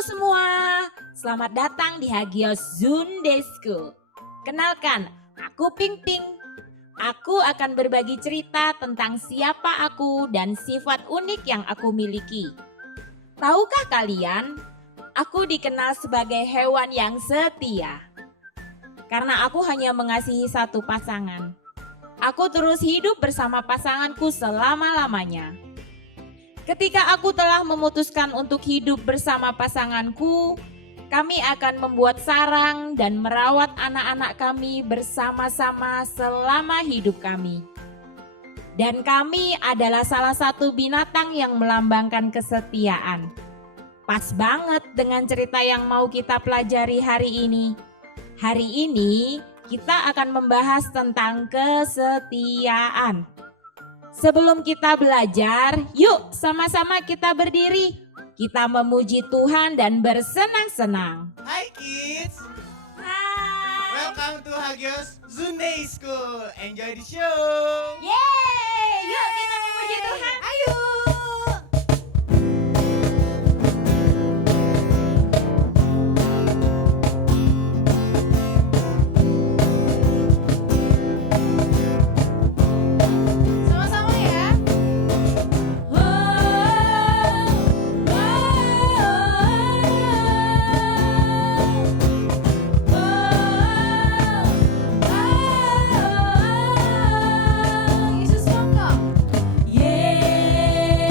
semua, selamat datang di Hagios Sunday School. Kenalkan, aku Ping Ping. Aku akan berbagi cerita tentang siapa aku dan sifat unik yang aku miliki. Tahukah kalian, aku dikenal sebagai hewan yang setia. Karena aku hanya mengasihi satu pasangan. Aku terus hidup bersama pasanganku selama-lamanya. Ketika aku telah memutuskan untuk hidup bersama pasanganku, kami akan membuat sarang dan merawat anak-anak kami bersama-sama selama hidup kami. Dan kami adalah salah satu binatang yang melambangkan kesetiaan. Pas banget dengan cerita yang mau kita pelajari hari ini. Hari ini kita akan membahas tentang kesetiaan. Sebelum kita belajar, yuk sama-sama kita berdiri. Kita memuji Tuhan dan bersenang-senang. Hi kids! Hai. Welcome to Hagios Sunday School. Enjoy the show. Yeay, yuk kita memuji Tuhan. Ayo. Sama-sama ya. Yesus bangga. Yesus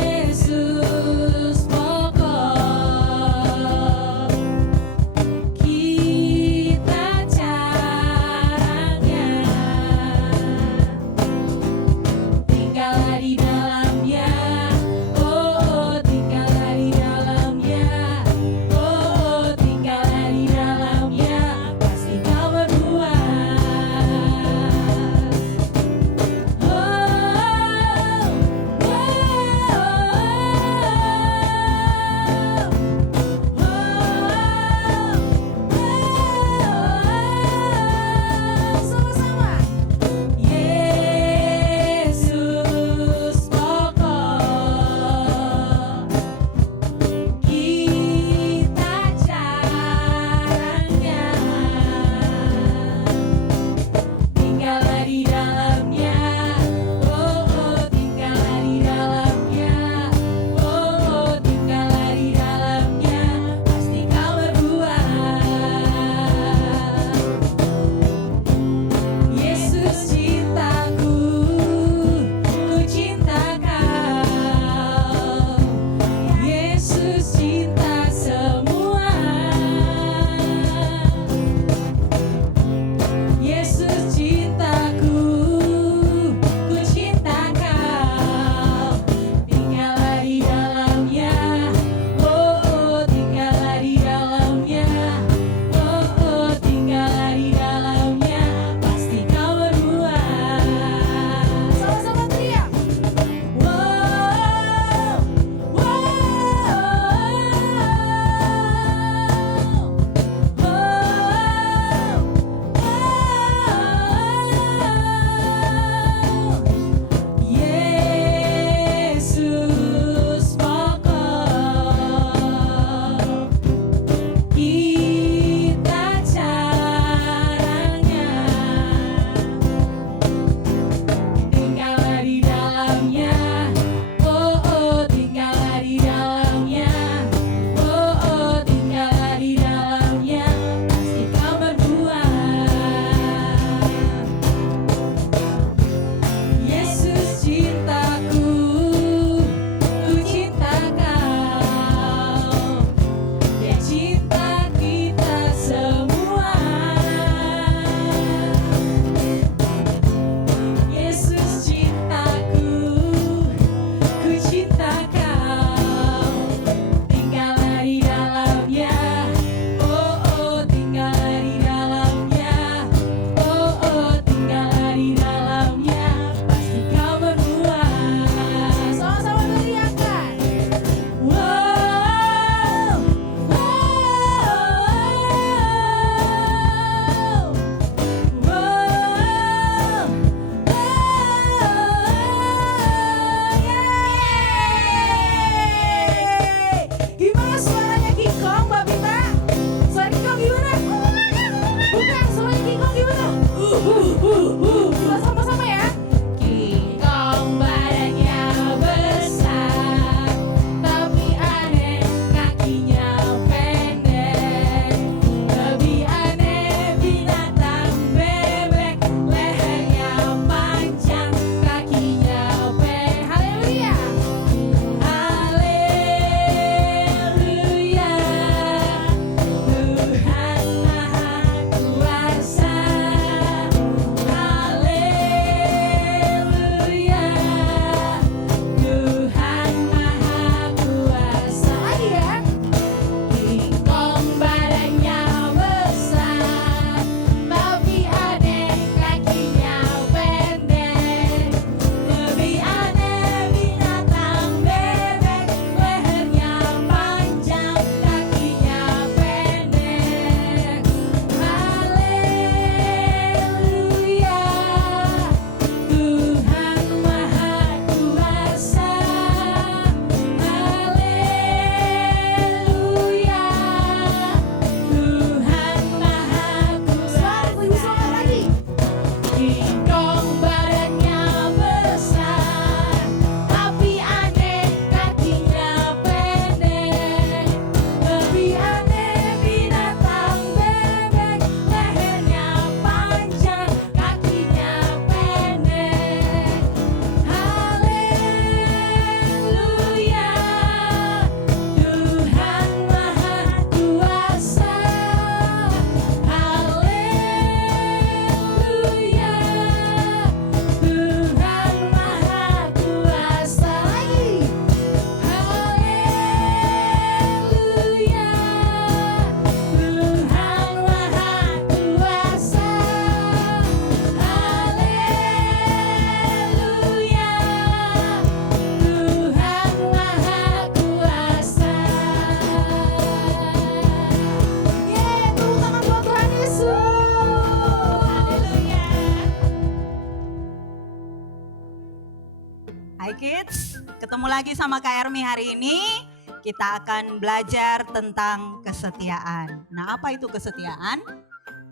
lagi sama Kak Ermi hari ini. Kita akan belajar tentang kesetiaan. Nah, apa itu kesetiaan?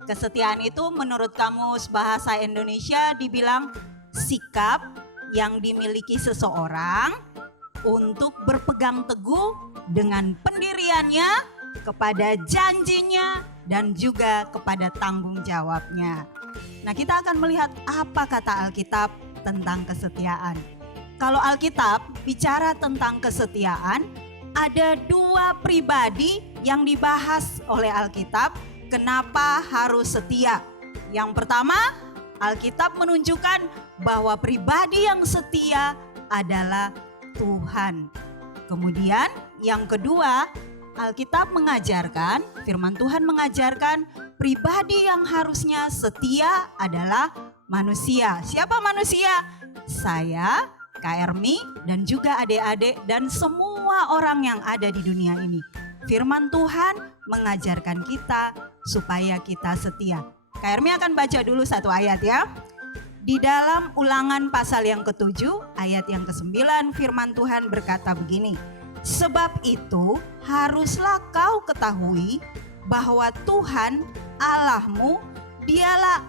Kesetiaan itu menurut Kamus Bahasa Indonesia dibilang sikap yang dimiliki seseorang untuk berpegang teguh dengan pendiriannya, kepada janjinya, dan juga kepada tanggung jawabnya. Nah, kita akan melihat apa kata Alkitab tentang kesetiaan. Kalau Alkitab bicara tentang kesetiaan, ada dua pribadi yang dibahas oleh Alkitab. Kenapa harus setia? Yang pertama, Alkitab menunjukkan bahwa pribadi yang setia adalah Tuhan. Kemudian yang kedua, Alkitab mengajarkan, firman Tuhan mengajarkan pribadi yang harusnya setia adalah manusia. Siapa manusia? Saya, Kak Ermi, dan juga adik-adik dan semua orang yang ada di dunia ini. Firman Tuhan mengajarkan kita supaya kita setia. Kak Ermi akan baca dulu satu ayat ya. Di dalam Ulangan pasal yang ke-7 ayat yang ke-9 firman Tuhan berkata begini. Sebab itu haruslah kau ketahui bahwa Tuhan Allahmu dialah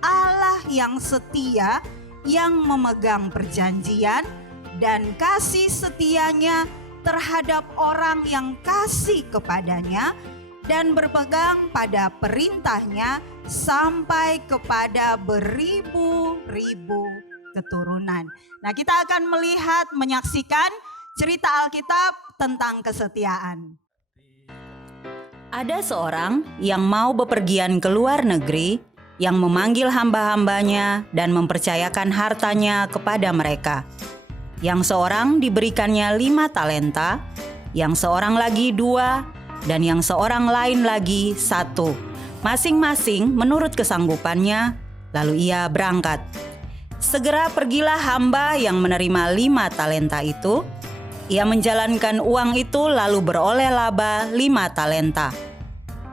Allah yang setia, yang memegang perjanjian dan kasih setianya terhadap orang yang kasih kepadanya dan berpegang pada perintahnya sampai kepada beribu-ribu keturunan. Nah, kita akan melihat, menyaksikan cerita Alkitab tentang kesetiaan. Ada seorang yang mau bepergian ke luar negeri, yang memanggil hamba-hambanya dan mempercayakan hartanya kepada mereka. Yang seorang diberikannya 5 talenta, yang seorang lagi 2, dan yang seorang lain lagi 1. Masing-masing menurut kesanggupannya, lalu ia berangkat. Segera pergilah hamba yang menerima 5 talenta itu. Ia menjalankan uang itu lalu beroleh laba 5 talenta.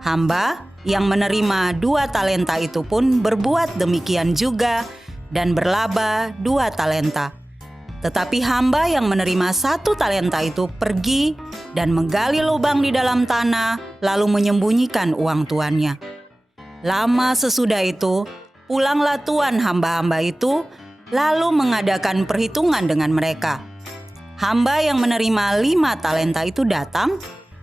Hamba yang menerima 2 talenta itu pun berbuat demikian juga dan berlaba 2 talenta. Tetapi hamba yang menerima 1 talenta itu pergi dan menggali lubang di dalam tanah lalu menyembunyikan uang tuannya. Lama sesudah itu, pulanglah tuan hamba-hamba itu lalu mengadakan perhitungan dengan mereka. Hamba yang menerima 5 talenta itu datang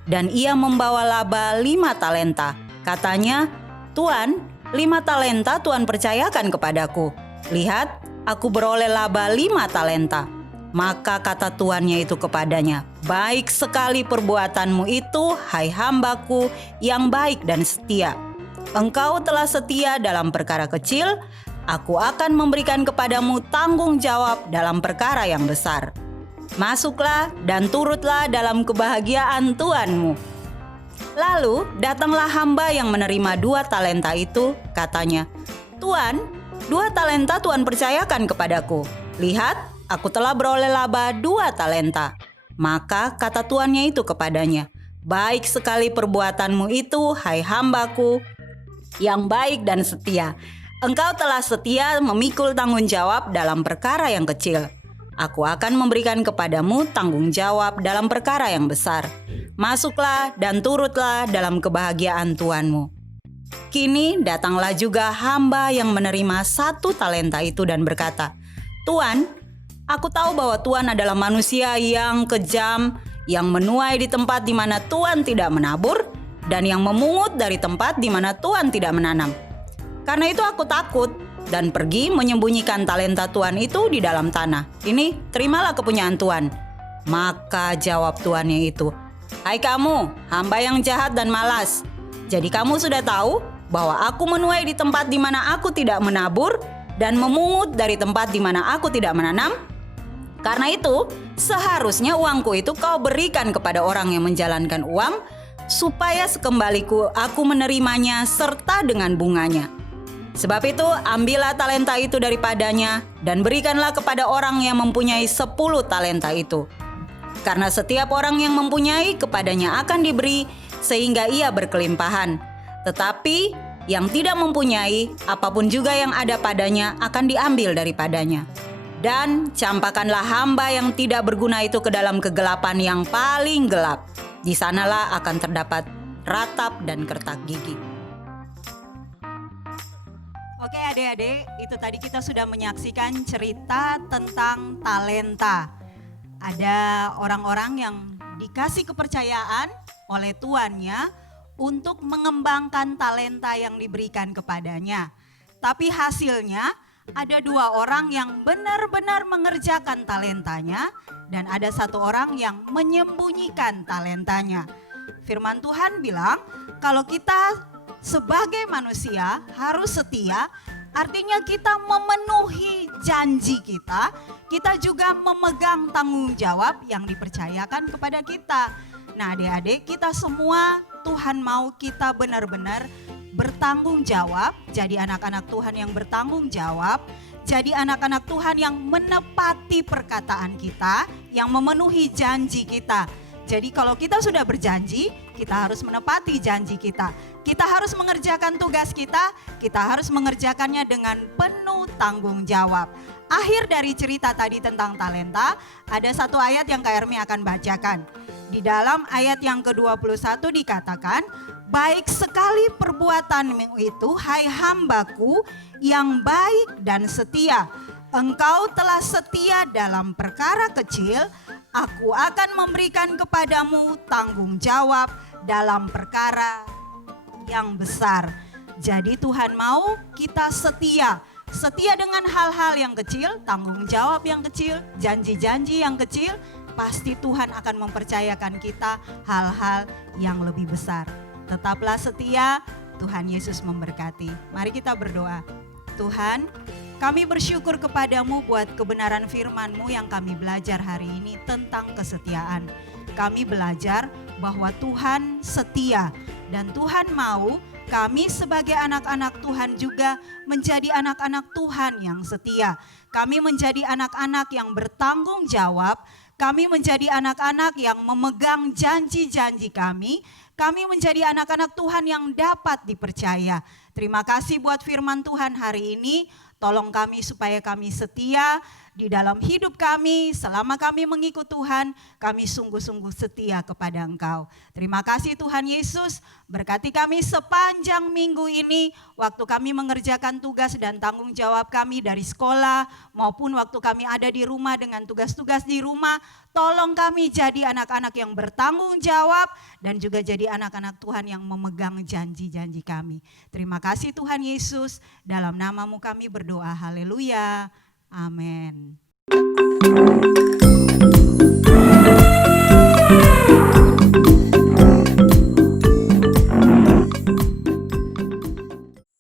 dan ia membawa laba 5 talenta. Katanya, Tuan, 5 talenta Tuan percayakan kepadaku. Lihat, aku beroleh laba 5 talenta. Maka kata tuannya itu kepadanya, baik sekali perbuatanmu itu, hai hambaku yang baik dan setia. Engkau telah setia dalam perkara kecil, aku akan memberikan kepadamu tanggung jawab dalam perkara yang besar. Masuklah dan turutlah dalam kebahagiaan tuanmu. Lalu datanglah hamba yang menerima 2 talenta itu, katanya, Tuan, 2 talenta Tuan percayakan kepadaku. Lihat, aku telah beroleh laba 2 talenta. Maka kata tuannya itu kepadanya, baik sekali perbuatanmu itu, hai hambaku yang baik dan setia. Engkau telah setia memikul tanggung jawab dalam perkara yang kecil. Aku akan memberikan kepadamu tanggung jawab dalam perkara yang besar. Masuklah dan turutlah dalam kebahagiaan tuanmu. Kini datanglah juga hamba yang menerima 1 talenta itu dan berkata, Tuan, aku tahu bahwa Tuan adalah manusia yang kejam, yang menuai di tempat di mana Tuan tidak menabur, dan yang memungut dari tempat di mana Tuan tidak menanam. Karena itu aku takut dan pergi menyembunyikan talenta Tuan itu di dalam tanah. Ini, terimalah kepunyaan Tuan. Maka jawab tuannya itu, hai kamu, hamba yang jahat dan malas. Jadi kamu sudah tahu bahwa aku menuai di tempat di mana aku tidak menabur dan memungut dari tempat di mana aku tidak menanam? Karena itu, seharusnya uangku itu kau berikan kepada orang yang menjalankan uang, supaya sekembaliku aku menerimanya serta dengan bunganya. Sebab itu, ambillah talenta itu daripadanya dan berikanlah kepada orang yang mempunyai 10 talenta itu. Karena setiap orang yang mempunyai kepadanya akan diberi sehingga ia berkelimpahan. Tetapi yang tidak mempunyai, apapun juga yang ada padanya akan diambil daripadanya. Dan campakkanlah hamba yang tidak berguna itu ke dalam kegelapan yang paling gelap. Di sanalah akan terdapat ratap dan kertak gigi. Oke adik-adik, itu tadi kita sudah menyaksikan cerita tentang talenta. Ada orang-orang yang dikasih kepercayaan oleh tuannya untuk mengembangkan talenta yang diberikan kepadanya. Tapi hasilnya ada 2 orang yang benar-benar mengerjakan talentanya dan ada 1 orang yang menyembunyikan talentanya. Firman Tuhan bilang kalau kita sebagai manusia harus setia, artinya kita memenuhi janji kita, kita juga memegang tanggung jawab yang dipercayakan kepada kita. Nah adik-adik, kita semua Tuhan mau kita benar-benar bertanggung jawab, jadi anak-anak Tuhan yang bertanggung jawab, jadi anak-anak Tuhan yang menepati perkataan kita, yang memenuhi janji kita. Jadi kalau kita sudah berjanji, kita harus menepati janji kita. Kita harus mengerjakan tugas kita harus mengerjakannya dengan penuh tanggung jawab. Akhir dari cerita tadi tentang talenta, ada 1 ayat yang Kak Ermi akan bacakan. Di dalam ayat yang ke-21 dikatakan, baik sekali perbuatanmu itu, hai hambaku yang baik dan setia. Engkau telah setia dalam perkara kecil, aku akan memberikan kepadamu tanggung jawab dalam perkara yang besar. Jadi Tuhan mau kita setia. Setia dengan hal-hal yang kecil, tanggung jawab yang kecil, janji-janji yang kecil. Pasti Tuhan akan mempercayakan kita hal-hal yang lebih besar. Tetaplah setia, Tuhan Yesus memberkati. Mari kita berdoa. Tuhan, kami bersyukur kepadamu buat kebenaran firman-Mu yang kami belajar hari ini tentang kesetiaan. Kami belajar bahwa Tuhan setia dan Tuhan mau kami sebagai anak-anak Tuhan juga menjadi anak-anak Tuhan yang setia. Kami menjadi anak-anak yang bertanggung jawab. Kami menjadi anak-anak yang memegang janji-janji kami. Kami menjadi anak-anak Tuhan yang dapat dipercaya. Terima kasih buat firman Tuhan hari ini. Tolong kami supaya kami setia di dalam hidup kami. Selama kami mengikut Tuhan, kami sungguh-sungguh setia kepada Engkau. Terima kasih Tuhan Yesus, berkati kami sepanjang minggu ini. Waktu kami mengerjakan tugas dan tanggung jawab kami dari sekolah, maupun waktu kami ada di rumah dengan tugas-tugas di rumah. Tolong kami jadi anak-anak yang bertanggung jawab dan juga jadi anak-anak Tuhan yang memegang janji-janji kami. Terima kasih Tuhan Yesus, dalam nama-Mu kami berdoa. Haleluya. Amin.